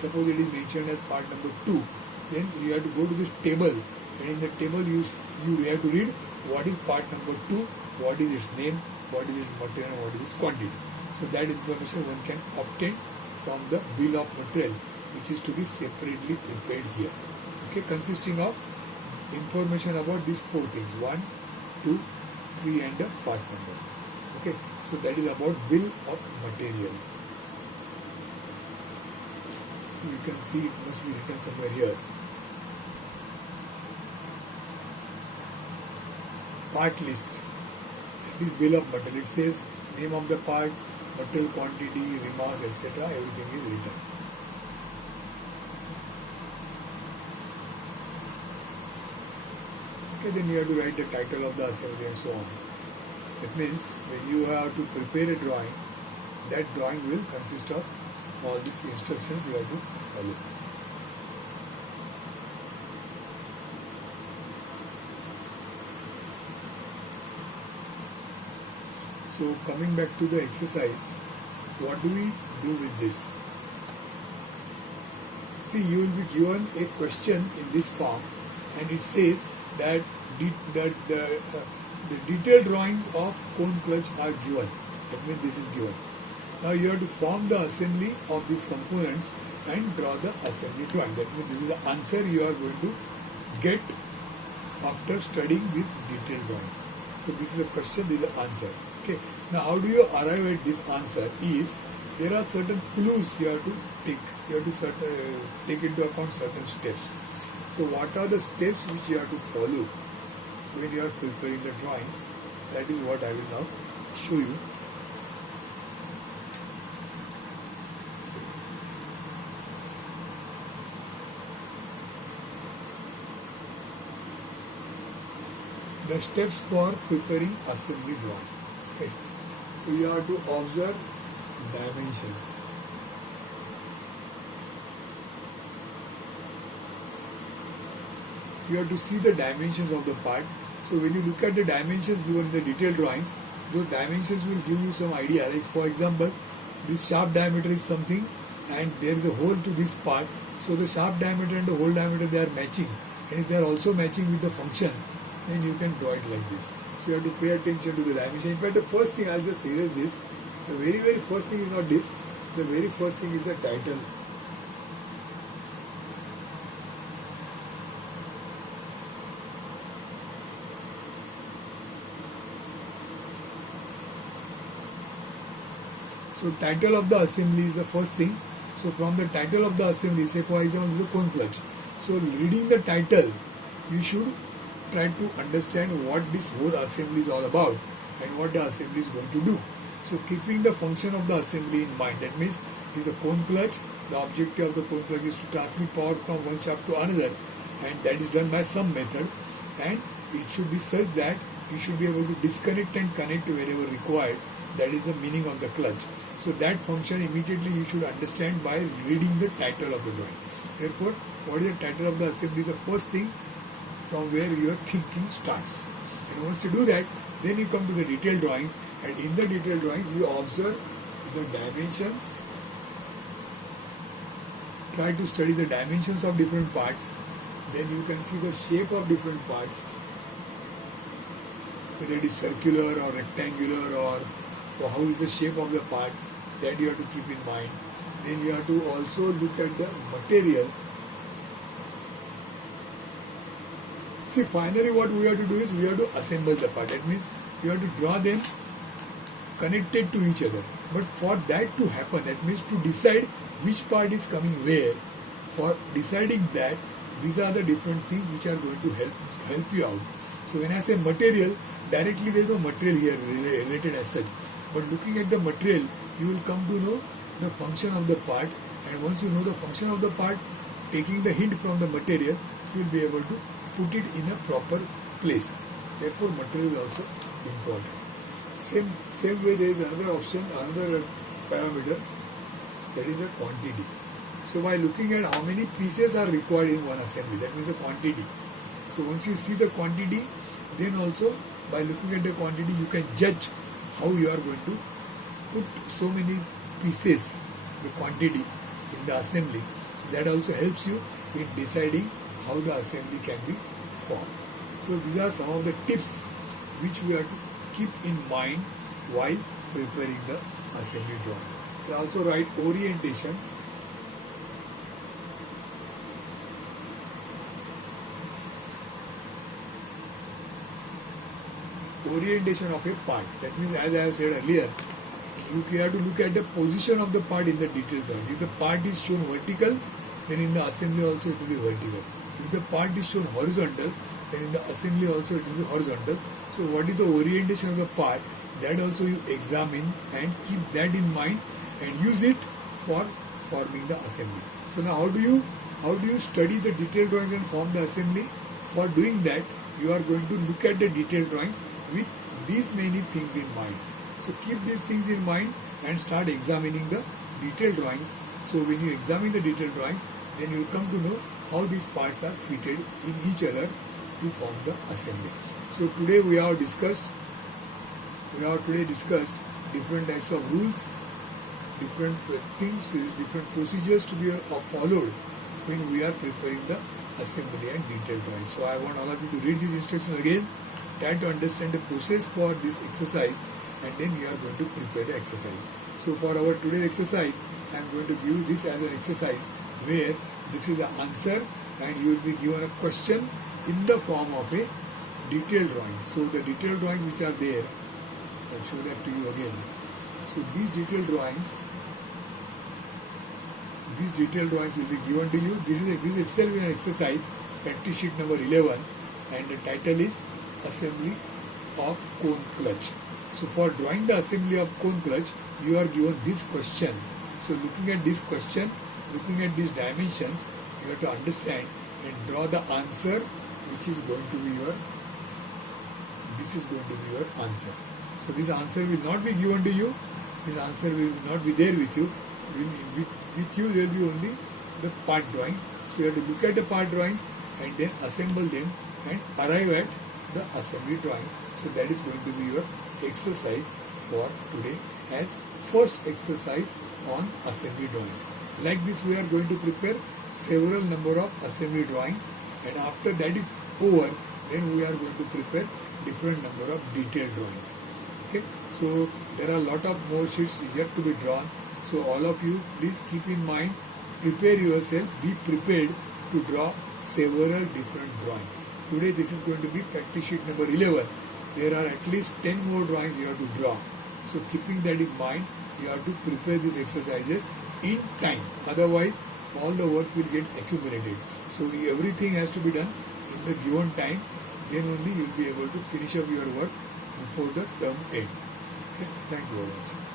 suppose it is mentioned as part number 2, then you have to go to this table, and in the table you have to read what is part number 2, what is its name, what is its material, and what is its quantity. So that information one can obtain from the bill of material, which is to be separately prepared here. Okay, consisting of information about these 4 things: 1, 2, 3, and a part number. Okay, so that is about bill of material. So you can see it must be written somewhere here. Part list. This bill of material, it says name of the part, material quantity, remarks, etc. Everything is written. Okay, then you have to write the title of the assembly and so on. That means when you have to prepare a drawing, that drawing will consist of all these instructions you have to follow. So coming back to the exercise, what do we do with this? See, you will be given a question in this form, and it says that the detailed drawings of cone clutch are given. That means this is given. Now you have to form the assembly of these components and draw the assembly drawing. That means this is the answer you are going to get after studying these detailed drawings. So this is the question, this is the answer. Okay. Now how do you arrive at this answer is, there are certain clues you have to take. You have to take into account certain steps. So what are the steps which you have to follow when you are preparing the drawings? That is what I will now show you. The steps for preparing assembly drawing. Okay. So you have to observe dimensions. You have to see the dimensions of the part. So when you look at the dimensions given in the detailed drawings, those dimensions will give you some idea. Like for example, this shaft diameter is something, and there is a hole to this part. So the shaft diameter and the hole diameter, they are matching. And if they are also matching with the function, then you can draw it like this. So you have to pay attention to the dimension. In fact, the first thing, I'll just erase this. The very first thing is not this. The very first thing is the title. So title of the assembly is the first thing. So from the title of the assembly, say for example, the cone clutch. So reading the title, you should try to understand what this whole assembly is all about and what the assembly is going to do. So keeping the function of the assembly in mind, that means is a cone clutch. The objective of the cone clutch is to transmit power from one shaft to another, and that is done by some method, and it should be such that you should be able to disconnect and connect wherever required. That is the meaning of the clutch. So that function immediately you should understand by reading the title of the drawing. Therefore, what is the title of the assembly? The first thing from where your thinking starts. And once you do that, then you come to the detailed drawings, and in the detailed drawings you observe the dimensions. Try to study the dimensions of different parts. Then you can see the shape of different parts, whether it is circular or rectangular, or how is the shape of the part, that you have to keep in mind. Then you have to also look at the material. See, finally what we have to do is we have to assemble the part. That means you have to draw them connected to each other. But for that to happen, that means to decide which part is coming where, for deciding that, these are the different things which are going to help you out. So when I say material, directly there is no material here related as such. But looking at the material, you will come to know the function of the part, and once you know the function of the part, taking the hint from the material, you will be able to put it in a proper place. Therefore, material is also important. Same way, there is another option, another parameter, that is a quantity. So by looking at how many pieces are required in one assembly, that means a quantity. So once you see the quantity, then also by looking at the quantity, you can judge how you are going to put so many pieces, the quantity in the assembly. So that also helps you in deciding how the assembly can be formed. So these are some of the tips which we have to keep in mind while preparing the assembly drawing. You also write orientation. Orientation of a part. That means, as I have said earlier, you have to look at the position of the part in the detailed drawing. If the part is shown vertical, then in the assembly also it will be vertical. If the part is shown horizontal, then in the assembly also it will be horizontal. So what is the orientation of the part? That also you examine and keep that in mind and use it for forming the assembly. So now how do you study the detailed drawings and form the assembly? For doing that, you are going to look at the detailed drawings with these many things in mind. So keep these things in mind and start examining the detailed drawings. So when you examine the detailed drawings, then you will come to know how these parts are fitted in each other to form the assembly. So today we have discussed different types of rules, different things, different procedures to be followed when we are preparing the assembly and detailed drawings. So I want all of you to read these instructions again, try to understand the process for this exercise, and then we are going to prepare the exercise. So for our today's exercise, I am going to give you this as an exercise where this is the answer and you will be given a question in the form of a detailed drawing. So the detailed drawings which are there, I'll show that to you again. So these detailed drawings will be given to you. This itself is an exercise, practice sheet number 11, and the title is Assembly of Cone Clutch. So for drawing the assembly of cone clutch, you are given this question. So looking at this question, looking at these dimensions, you have to understand and draw the answer which is going to be your answer. So this answer will not be given to you. This answer will not be there with you. With you there will be only the part drawing. So you have to look at the part drawings and then assemble them and arrive at the assembly drawing. So that is going to be your exercise for today as first exercise on assembly drawings. Like this we are going to prepare several number of assembly drawings, and after that is over, then we are going to prepare different number of detailed drawings. Okay, so there are a lot of more sheets yet to be drawn. So all of you, please keep in mind, prepare yourself, be prepared to draw several different drawings. Today this is going to be practice sheet number 11. There are at least 10 more drawings you have to draw. So keeping that in mind, you have to prepare these exercises in time. Otherwise, all the work will get accumulated. So everything has to be done in the given time. Then only you will be able to finish up your work before the term end. Okay? Thank you very much.